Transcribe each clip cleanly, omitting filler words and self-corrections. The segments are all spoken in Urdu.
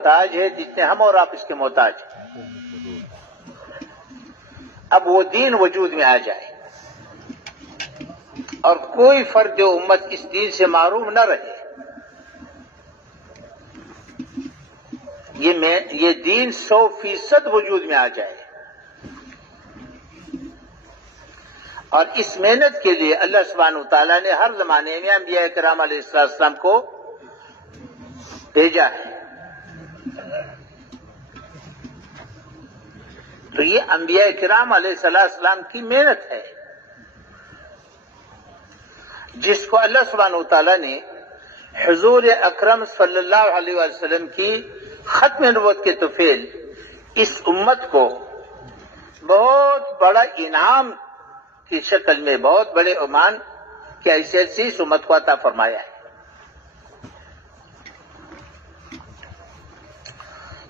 محتاج ہے جتنے ہم اور آپ اس کے محتاج ہیں۔ اب وہ دین وجود میں آ جائے اور کوئی فرد امت اس دین سے محروم نہ رہے، یہ دین 100% وجود میں آ جائے، اور اس محنت کے لیے اللہ سبحانہ وتعالیٰ نے ہر زمانے میں انبیاء کرام علیہ السلام کو بھیجا ہے۔ تو یہ انبیاء کرام علیہ السلام کی محنت ہے جس کو اللہ سبحانہ وتعالیٰ نے حضور اکرم صلی اللہ علیہ وسلم کی ختم نبوت کے طفیل اس امت کو بہت بڑا انعام کی شکل میں، بہت بڑے عنوان کی حیثیت سے اس امت کو عطا فرمایا ہے۔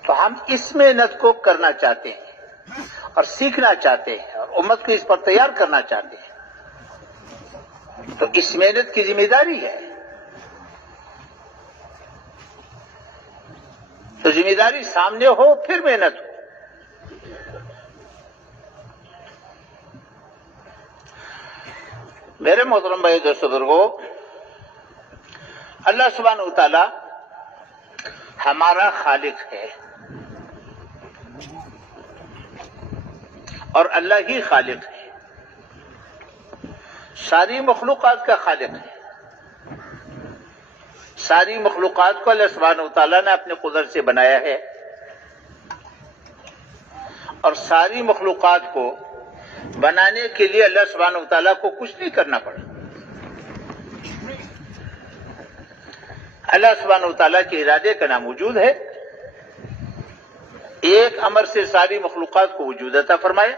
تو ہم اس محنت کو کرنا چاہتے ہیں اور سیکھنا چاہتے ہیں اور امت کو اس پر تیار کرنا چاہتے ہیں، تو اس محنت کی ذمہ داری ہے۔ تو ذمہ داری سامنے ہو پھر محنت ہو۔ میرے محترم بھائی دوستو بزرگو، اللہ سبحانہ وتعالی ہمارا خالق ہے اور اللہ ہی خالق ہے، ساری مخلوقات کا خالق ہے۔ ساری مخلوقات کو اللہ سبحانہ وتعالیٰ نے اپنے قدرت سے بنایا ہے، اور ساری مخلوقات کو بنانے کے لیے اللہ سبحانہ وتعالیٰ کو کچھ نہیں کرنا پڑا۔ اللہ سبحانہ وتعالیٰ کے ارادے کا نام وجود ہے، ایک امر سے ساری مخلوقات کو وجود عطا فرمایا۔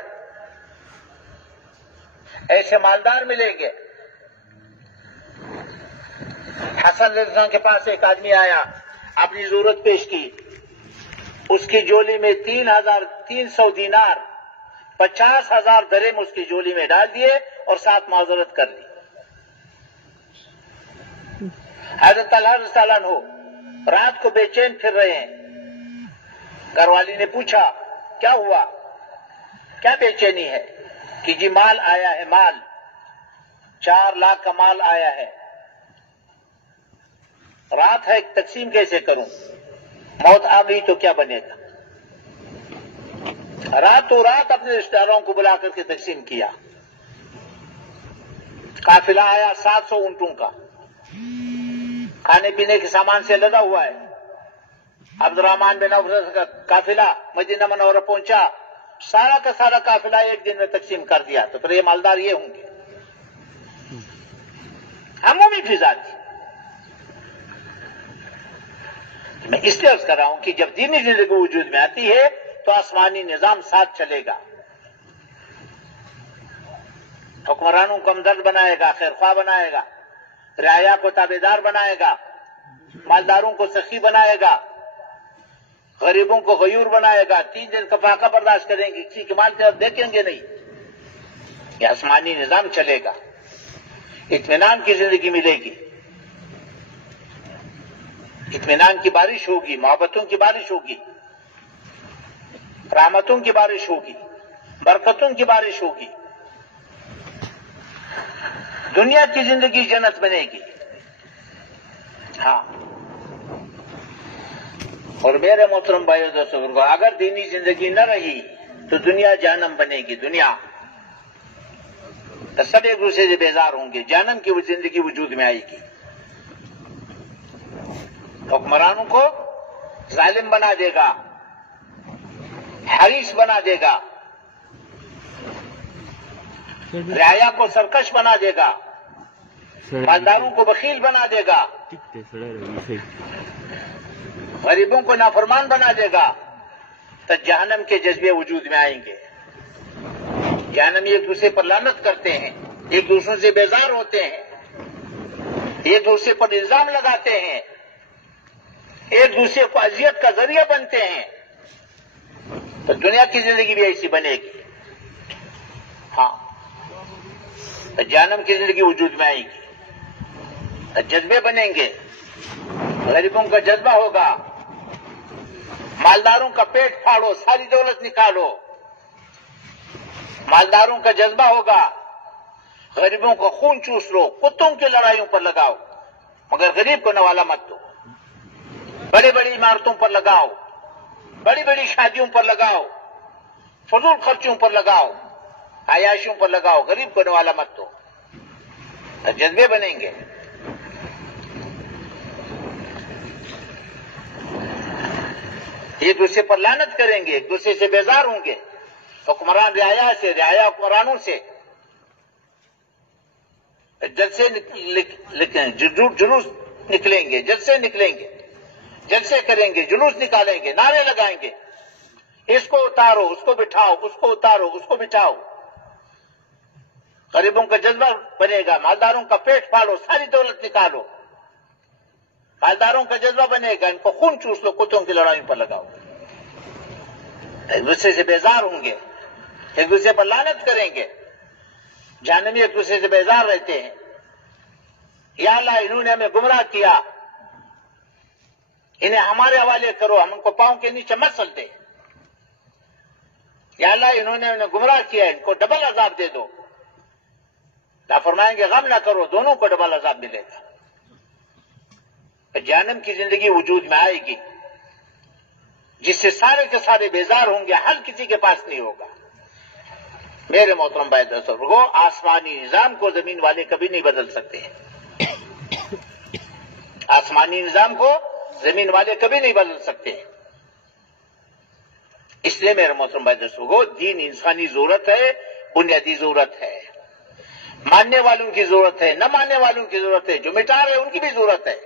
ایسے مالدار ملیں گے۔ حسن رضی اللہ عنہ کے پاس ایک آدمی آیا، اپنی ضرورت پیش کی، اس کی جولی میں 300 دینار 50,000 درہم اس کی جولی میں ڈال دیے اور ساتھ معذرت کر لی۔ حضرت طلحہ رضی اللہ عنہ رات کو بے چین پھر رہے ہیں۔ گھر والی نے پوچھا کیا ہوا، کیا بے چینی ہے؟ کہ جی مال آیا ہے، مال 4 لاکھ کا مال آیا ہے، رات ہے تقسیم کیسے کروں، موت آ گئی تو کیا بنے گا؟ راتوں رات اپنے رشتہ داروں کو بلا کر کے تقسیم کیا۔ قافلہ آیا 700 اونٹوں کا، کھانے پینے کے سامان سے لدا ہوا ہے۔ عبد الرحمن بن عوف کا قافلہ مدینہ منورہ پہنچا، سارا کا سارا قافلہ ایک دن میں تقسیم کر دیا۔ تو پھر یہ مالدار یہ ہوں گے، عمومی فضا تھی۔ میں اس لیے عرض کر رہا ہوں کہ جب دینی زندگی وجود میں آتی ہے تو آسمانی نظام ساتھ چلے گا، حکمرانوں کو ہمدرد بنائے گا، خیر خواہ بنائے گا، رعایا کو تابعدار بنائے گا، مالداروں کو سخی بنائے گا، غریبوں کو غیور بنائے گا، 3 دن کا فاقہ برداشت کریں گے، کسی کے مال کی طرف دیکھیں گے نہیں۔ یہ آسمانی نظام چلے گا، اطمینان کی زندگی ملے گی، اطمینان کی بارش ہوگی، محبتوں کی بارش ہوگی، رحمتوں کی بارش ہوگی، برکتوں کی بارش ہوگی، دنیا کی زندگی جنت بنے گی۔ ہاں، اور میرے محترم بھائیو دوستو، اگر دینی زندگی نہ رہی تو دنیا جہنم بنے گی۔ دنیا تو سب ایک دوسرے سے بیزار ہوں گے، جہنم کی وہ زندگی وجود میں آئے گی۔ حکمرانوں کو ظالم بنا دے گا، حریص بنا دے گا، رعایا کو سرکش بنا دے گا، مالداروں کو بخیل بنا دے گا، غریبوں کو نافرمان بنا دے گا، تو جہنم کے جذبے وجود میں آئیں گے۔ جہنمی ایک دوسرے پر لعنت کرتے ہیں، ایک دوسرے سے بیزار ہوتے ہیں، ایک دوسرے پر الزام لگاتے ہیں، ایک دوسرے کو اذیت کا ذریعہ بنتے ہیں۔ تو دنیا کی زندگی بھی ایسی بنے گی۔ ہاں، تو جہنم کی زندگی وجود میں آئے گی، تو جذبے بنیں گے، غریبوں کا جذبہ ہوگا، مالداروں کا پیٹ پھاڑو، ساری دولت نکالو، مالداروں کا جذبہ ہوگا، غریبوں کا خون چوس لو، کتوں کی لڑائیوں پر لگاؤ، مگر غریب کو نوالا مت دو، بڑی بڑی عمارتوں پر لگاؤ، بڑی بڑی شادیوں پر لگاؤ، فضول خرچوں پر لگاؤ، عیاشیوں پر لگاؤ، غریب کو نوالا مت دو، جذبے بنیں گے۔ ایک دوسرے پر لعنت کریں گے، ایک دوسرے سے بیزار ہوں گے، حکمران رعایا سے، رعایا حکمرانوں سے، جلسے جلوس نکلیں گے، جلسے نکلیں گے، جلسے کریں گے، جلوس نکالیں گے، نعرے لگائیں گے، اس کو اتارو، اس کو بٹھاؤ، اس کو اتارو، اس کو بٹھاؤ۔ غریبوں کا جذبہ بنے گا، مالداروں کا پیٹ پھاڑو، ساری دولت نکالو، مالداروں کا جذبہ بنے گا، ان کو خون چوس لو، کتوں کی لڑائیوں پر لگاؤ، ایک دوسرے سے بیزار ہوں گے، ایک دوسرے پر لعنت کریں گے۔ جہنمی ایک دوسرے سے بیزار رہتے ہیں، یا اللہ انہوں نے ہمیں گمراہ کیا، انہیں ہمارے حوالے کرو، ہم ان کو پاؤں کے نیچے مت سلتے، یا اللہ انہوں نے انہیں گمراہ کیا، ان کو ڈبل عذاب دے دو۔ اللہ فرمائیں گے غم نہ کرو، دونوں کو ڈبل عذاب ملے گا۔ جہنم کی زندگی وجود میں آئے گی جس سے سارے کے سارے بیزار ہوں گے، حل کسی کے پاس نہیں ہوگا۔ میرے محترم بھائی دوستو، آسمانی نظام کو زمین والے کبھی نہیں بدل سکتے، آسمانی نظام کو زمین والے کبھی نہیں بدل سکتے۔ اس لیے میرے محترم بھائی دوستو، دین انسانی ضرورت ہے، بنیادی ضرورت ہے، ماننے والوں کی ضرورت ہے، نہ ماننے والوں کی ضرورت ہے، جو مٹا رہے ان کی بھی ضرورت ہے۔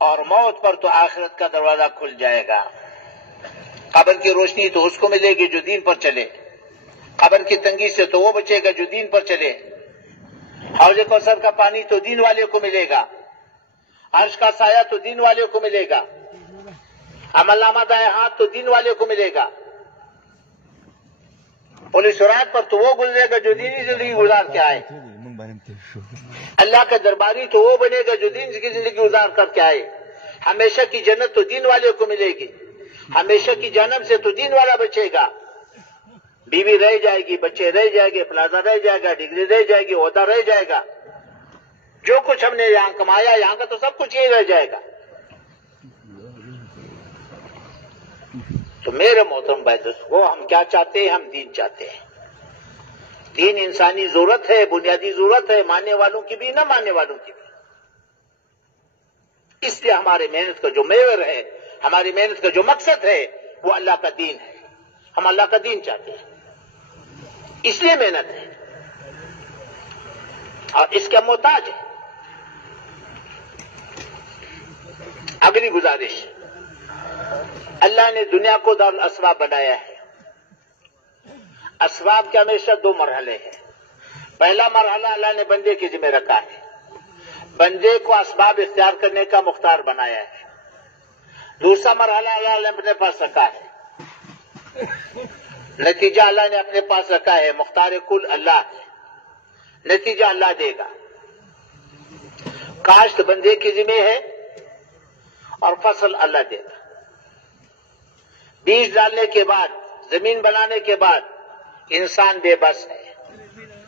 اور موت پر تو آخرت کا دروازہ کھل جائے گا۔ قبر کی روشنی تو اس کو ملے گی جو دین پر چلے، قبر کی تنگی سے تو وہ بچے گا جو دین پر چلے، حوض کوثر کا پانی تو دین والے کو ملے گا، عرش کا سایہ تو دین والے کو ملے گا، عمل نامہ دائیں ہاتھ تو دین والے کو ملے گا، پولیس رات پر تو وہ گزرے گا جو دینی زندگی گزار کے آئے، اللہ کا درباری تو وہ بنے گا جو دین کی زندگی گزار کر کے آئے، ہمیشہ کی جنت تو دین والے کو ملے گی، ہمیشہ کی جہنم سے تو دین والا بچے گا۔ بیوی رہ جائے گی، بچے رہ جائیں گے، پلازہ رہ جائے گا، ڈگری رہ جائے گی، عہدہ رہ جائے گا، جو کچھ ہم نے یہاں کمایا یہاں کا تو سب کچھ یہی رہ جائے گا۔ تو میرے محترم بھائی دوستو، ہم کیا چاہتے ہیں؟ ہم دین چاہتے ہیں۔ دین انسانی ضرورت ہے، بنیادی ضرورت ہے، ماننے والوں کی بھی، نہ ماننے والوں کی بھی۔ اس لیے ہمارے محنت کا جو میور ہے، ہماری محنت کا جو مقصد ہے، وہ اللہ کا دین ہے۔ ہم اللہ کا دین چاہتے ہیں، اس لیے محنت ہے اور اس کا محتاج ہے۔ اگلی گزارش، اللہ نے دنیا کو دار الاسباب بنایا ہے۔ اسباب کے ہمیشہ دو مرحلے ہیں۔ پہلا مرحلہ اللہ نے بندے کے ذمہ رکھا ہے، بندے کو اسباب اختیار کرنے کا مختار بنایا ہے۔ دوسرا مرحلہ اللہ نے اپنے پاس رکھا ہے، نتیجہ اللہ نے اپنے پاس رکھا ہے، مختار کل اللہ ہے، نتیجہ اللہ دے گا۔ کاشت بندے کے ذمہ ہے اور فصل اللہ دے گا۔ بیج ڈالنے کے بعد، زمین بنانے کے بعد انسان بے بس ہے،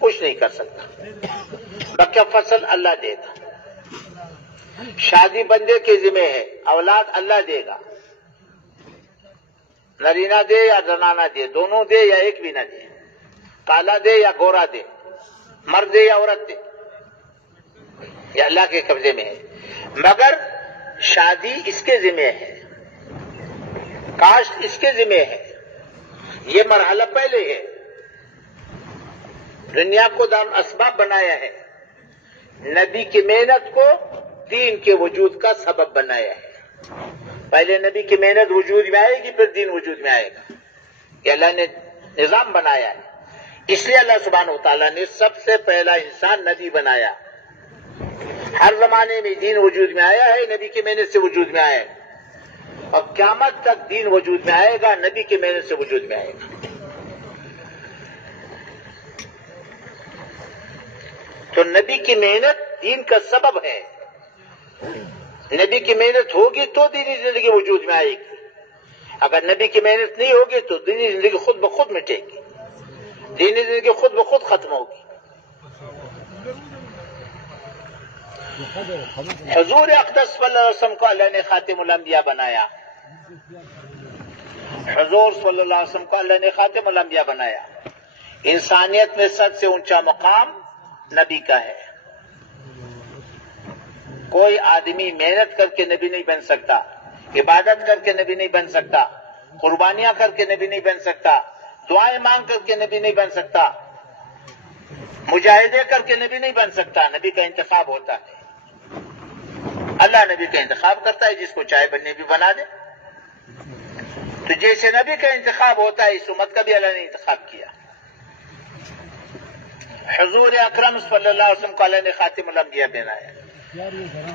کچھ نہیں کر سکتا، باقی فصل اللہ دے گا۔ شادی بندے کے ذمہ ہے، اولاد اللہ دے گا، نرینہ دے یا زنانہ دے، دونوں دے یا ایک بھی نہ دے، کالا دے یا گورا دے، مرد دے یا عورت دے، یہ اللہ کے قبضے میں ہے۔ مگر شادی اس کے ذمہ ہے، کاشت اس کے ذمہ ہے، یہ مرحلہ پہلے ہے۔ دنیا کو دار اسباب بنایا ہے، نبی کی محنت کو دین کے وجود کا سبب بنایا ہے۔ پہلے نبی کی محنت وجود میں آئے گی، پھر دین وجود میں آئے گا، یہ اللہ نے نظام بنایا ہے۔ اس لیے اللہ سبحانہ وتعالیٰ نے سب سے پہلا انسان نبی بنایا۔ ہر زمانے میں دین وجود میں آیا ہے، نبی کی محنت سے وجود میں آیا ہے، اور قیامت تک دین وجود میں آئے گا، نبی کی محنت سے وجود میں آئے گا۔ تو نبی کی محنت دین کا سبب ہے، نبی کی محنت ہوگی تو دینی زندگی وجود میں آئے گی، اگر نبی کی محنت نہیں ہوگی تو دینی زندگی خود بخود مٹے گی، دینی زندگی خود بخود ختم ہوگی۔ حضور اقدس صلی اللہ علیہ وسلم کو اللہ نے خاتم الانبیاء بنایا، حضور صلی اللہ علیہ وسلم کو اللہ نے خاتم الانبیاء بنایا۔ انسانیت میں سب سے اونچا مقام نبی کا ہے۔ کوئی آدمی محنت کر کے نبی نہیں بن سکتا، عبادت کر کے نبی نہیں بن سکتا، قربانیاں کر کے نبی نہیں بن سکتا، دعائیں مانگ کر کے نبی نہیں بن سکتا، مجاہدے کر کے نبی نہیں بن سکتا۔ نبی کا انتخاب ہوتا ہے، اللہ نبی کا انتخاب کرتا ہے، جس کو چاہے بننے بھی بنا دے۔ تو جیسے نبی کا انتخاب ہوتا ہے اس امت کا بھی اللہ نے انتخاب کیا۔ حضور اکرم صلی اللہ علیہ وسلم کو اللہ نے خاتم الانبیاء بنایا۔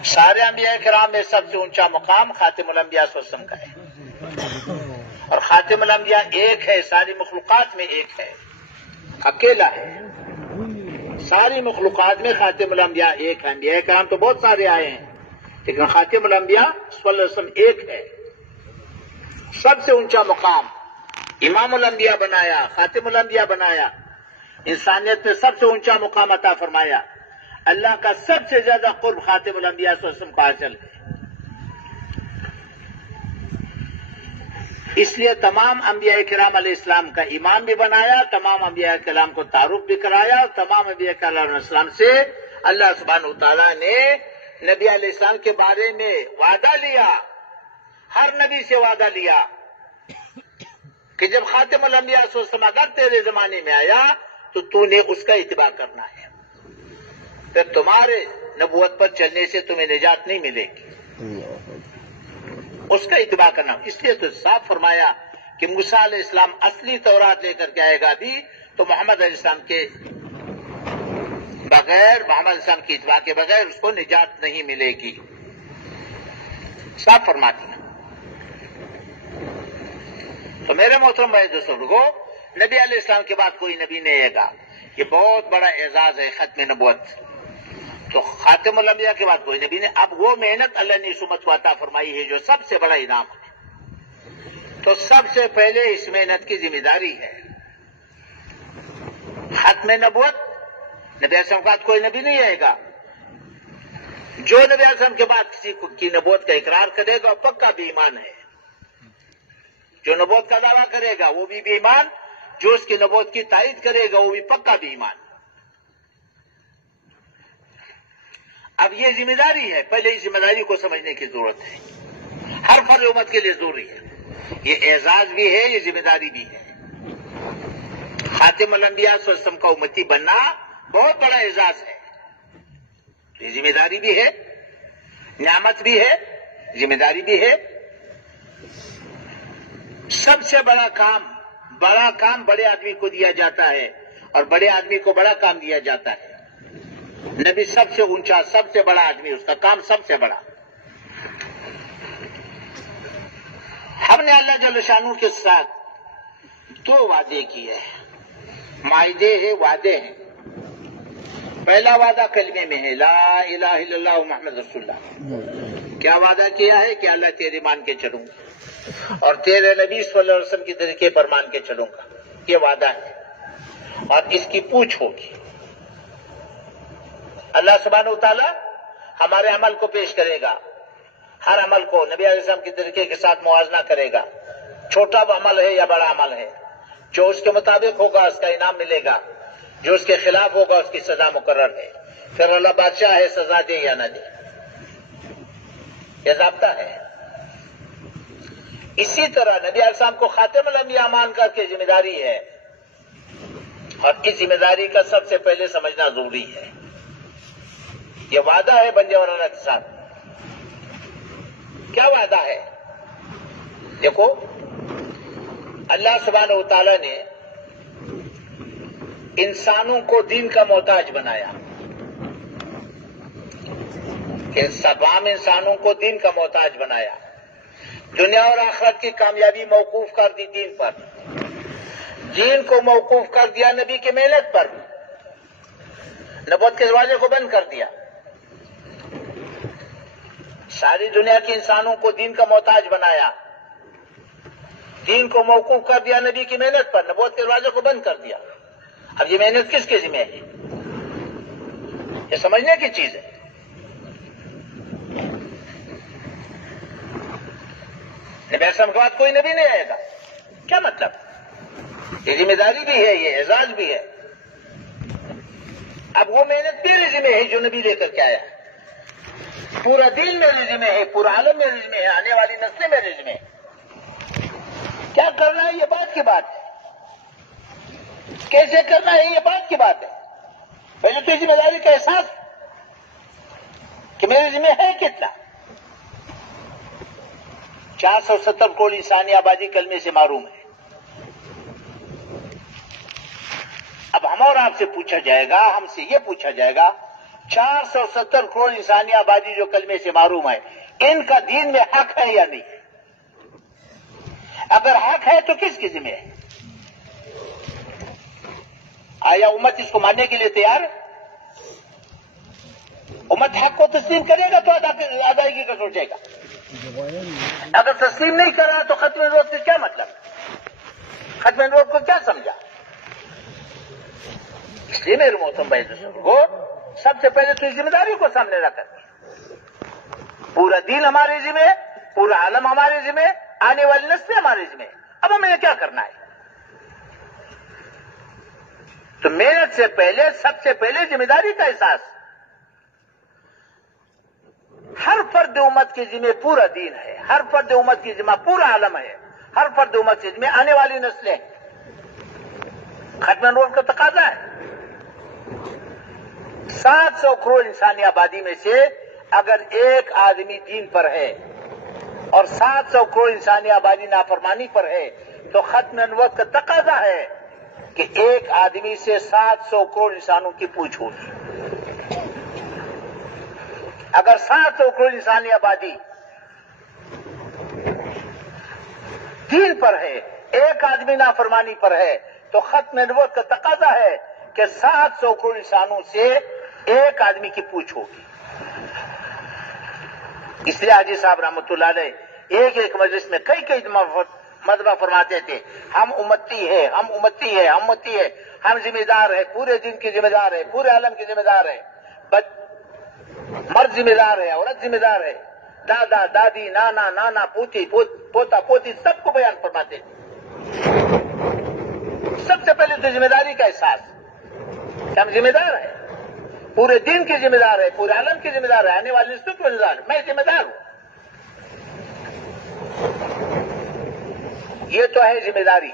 سارے انبیاء کرام میں سب سے اونچا مقام خاتم الانبیاء صلی اللہ علیہ وسلم کا ہے، اور خاتم الانبیاء ایک ہے، ساری مخلوقات میں ایک ہے، اکیلا ہے۔ ساری مخلوقات میں خاتم الانبیاء ایک ہے۔ انبیاء کرام تو بہت سارے آئے ہیں، لیکن خاتم الانبیاء صلی اللہ علیہ وسلم ایک ہے، سب سے اونچا مقام۔ امام الانبیاء بنایا، خاتم الانبیاء بنایا، انسانیت میں سب سے اونچا مقام عطا فرمایا۔ اللہ کا سب سے زیادہ قرب خاتم الانبیاء صلی اللہ علیہ وسلم کو حاصل ہے۔ اس لیے تمام انبیاء کرام علیہ السلام کا امام بھی بنایا، تمام انبیاء کرام کو تعارف بھی کرایا، اور تمام انبیاء کرام علیہ السلام سے اللہ سبحانہ وتعالیٰ نے نبی علیہ السلام کے بارے میں وعدہ لیا، ہر نبی سے وعدہ لیا کہ جب خاتم الانبیاء صلی اللہ علیہ وسلم اگر تیرے زمانے میں آیا تو نے اس کا اتباع کرنا ہے، پھر تمہارے نبوت پر چلنے سے تمہیں نجات نہیں ملے گی، اس کا اتباع کرنا۔ اس لیے تو صاف فرمایا کہ موسیٰ علیہ السلام اصلی تورات لے کر کے آئے گا بھی تو محمد علیہ السلام کے بغیر، محمد علیہ السلام کی اتباع کے بغیر اس کو نجات نہیں ملے گی، صاف فرما دیا۔ تو میرے محترم بھائی بزرگوں، نبی علیہ السلام کے بعد کوئی نبی نہیں آئے گا، یہ بہت بڑا اعزاز ہے ختم نبوت۔ تو خاتم الانبیاء کے بعد کوئی نبی نہیں۔ اب وہ محنت اللہ نے اس امت کو عطا فرمائی ہے جو سب سے بڑا انعام ہے، تو سب سے پہلے اس محنت کی ذمہ داری ہے ختم نبوت۔ نبی علیہ السلام کے بعد کوئی نبی نہیں آئے گا، جو نبی علیہ السلام کے بعد کسی کی نبوت کا اقرار کرے گا وہ پکا بے ایمان ہے، جو نبوت کا دعویٰ کرے گا وہ بھی بے ایمان، جو اس کی نبوت کی تائید کرے گا وہ بھی پکا بے ایمان۔ اب یہ ذمہ داری ہے، پہلے اس ذمہ داری کو سمجھنے کی ضرورت ہے، ہر فرد امت کے لیے ضروری ہے، یہ اعزاز بھی ہے، یہ ذمہ داری بھی ہے۔ خاتم الانبیاء صلی اللہ علیہ وسلم کا امتی بننا بہت بڑا اعزاز ہے، یہ ذمہ داری بھی ہے، نعمت بھی ہے، ذمہ داری بھی ہے۔ سب سے بڑا کام بڑے آدمی کو دیا جاتا ہے، اور بڑے آدمی کو بڑا کام دیا جاتا ہے۔ نبی سب سے اونچا، سب سے بڑا آدمی، اس کا کام سب سے بڑا۔ ہم نے اللہ جل شانہ کے ساتھ دو وعدے کیے ہیں، معاہدے ہیں، وعدے ہیں۔ پہلا وعدہ کلمے میں ہے، لا الہ الا اللہ محمد رسول اللہ۔ کیا وعدہ کیا ہے کہ اللہ تیرے مان کے چلوں گا اور تیرے نبی صلی اللہ علیہ وسلم کے طریقے پر مان کے چلوں گا، یہ وعدہ ہے، اور اس کی پوچھ ہوگی۔ اللہ سبحانہ وتعالی ہمارے عمل کو پیش کرے گا، ہر عمل کو نبی علیہ السلام کے طریقے کے ساتھ موازنہ کرے گا، چھوٹا عمل ہے یا بڑا عمل ہے، جو اس کے مطابق ہوگا اس کا انعام ملے گا، جو اس کے خلاف ہوگا اس کی سزا مقرر ہے۔ پھر اللہ بادشاہ ہے، سزا دے یا نہ دے، یہ ضابطہ ہے۔ اسی طرح نبی علیہ السلام کو خاتم الانبیاء مان کر کے ذمہ داری ہے، اور اس ذمہ داری کا سب سے پہلے سمجھنا ضروری ہے۔ یہ وعدہ ہے بندے اور اللہ کے ساتھ۔ کیا وعدہ ہے؟ دیکھو، اللہ سبحانہ وتعالی نے انسانوں کو دین کا محتاج بنایا، کہ تمام انسانوں کو دین کا محتاج بنایا، دنیا اور آخرت کی کامیابی موقوف کر دی دین پر، دین کو موقوف کر دیا نبی کی محنت پر، نبوت کے دروازے کو بند کر دیا۔ ساری دنیا کے انسانوں کو دین کا محتاج بنایا، دین کو موقوف کر دیا نبی کی محنت پر، نبوت کے دروازے کو بند کر دیا۔ اب یہ محنت کس کے ذمہ ہے؟ یہ سمجھنے کی چیز ہے۔ نبی اسلام کے بعد کوئی نبی نہیں آئے گا، کیا مطلب؟ یہ ذمہ داری بھی ہے، یہ اعزاز بھی ہے۔ اب وہ محنت میرے ذمہ ہے جو نبی لے کر کے آیا ہے، پورا دین میرے ذمہ ہے، پورا عالم میرے ذمہ ہے، آنے والی نسلیں میرے ذمہ ہے۔ کیا کرنا ہے یہ بات کی بات ہے، کیسے کرنا ہے یہ بات کی بات ہے۔ پہلے تو ذمہ داری کا احساس کہ میرے ذمہ ہے کتنا۔ 470 کروڑ انسانی آبادی کلمے سے محروم ہے۔ اب ہم اور آپ سے پوچھا جائے گا، ہم سے یہ پوچھا جائے گا، 470 کروڑ انسانی آبادی جو کلمے سے محروم ہے، ان کا دین میں حق ہے یا نہیں؟ اگر حق ہے تو کس کی ذمہ ہے؟ آیا امت اس کو ماننے کے لیے تیار ہے؟ امت حق کو تسلیم کرے گا تو ادائیگی کا سوچے گا۔ اگر تسلیم نہیں کر رہا تو ختم نبوت سے کیا مطلب؟ ختم نبوت کو کیا سمجھا؟ اس لیے میرے محترم بھائی کو سب سے پہلے تو اس ذمہ داری کو سامنے رکھ کر، پورا دین ہمارے ذمہ، پورا عالم ہمارے ذمہ، آنے والی نسلیں ہمارے ذمہ۔ اب ہمیں کیا کرنا ہے؟ تو محنت سے پہلے سب سے پہلے ذمہ داری کا احساس۔ ہر فرد امت کے ذمہ پورا دین ہے، ہر فرد امت کی ذمہ پورا عالم ہے، ہر فرد امت کے ذمہ آنے والی نسلیں۔ ختم نبوت کا تقاضا ہے۔ 700 کروڑ انسانی آبادی میں سے اگر ایک آدمی دین پر ہے اور 700 کروڑ انسانی آبادی نافرمانی پر ہے تو ختم نبوت کا تقاضا ہے کہ ایک آدمی سے 700 کروڑ انسانوں کی پوچھ ہوگی۔ اگر 700 کروڑ انسانی آبادی دین پر ہے، ایک آدمی نافرمانی پر ہے تو ختم نبوت کا تقاضا ہے کہ 700 کروڑ انسانوں سے ایک آدمی کی پوچھ ہوگی۔ اس لیے حاجی صاحب رحمۃ اللہ علیہ ایک مجلس میں کئی مرتبہ فرماتے تھے، ہم امتی ہے، ہم امتی ہے، ہم امتی ہے، ہم ذمہ دار ہے، پورے دین کی ذمہ دار ہے، پورے عالم کی ذمہ دار ہے، مرد ذمہ دار ہے، عورت ذمہ دار ہے، دادا دادی نانا نانا پوتی پوتا پوتی سب کو بیان فرماتے تھے۔ سب سے پہلے تو ذمہ داری کا احساس کہ ہم ذمہ دار ہیں، پورے دین کی ذمہ دار ہے، پورے عالم کی ذمہ دار ہے، آنے والی نسلوں کی ذمہ دار ہے، میں ذمہ دار ہوں۔ یہ تو ہے ذمہ داری۔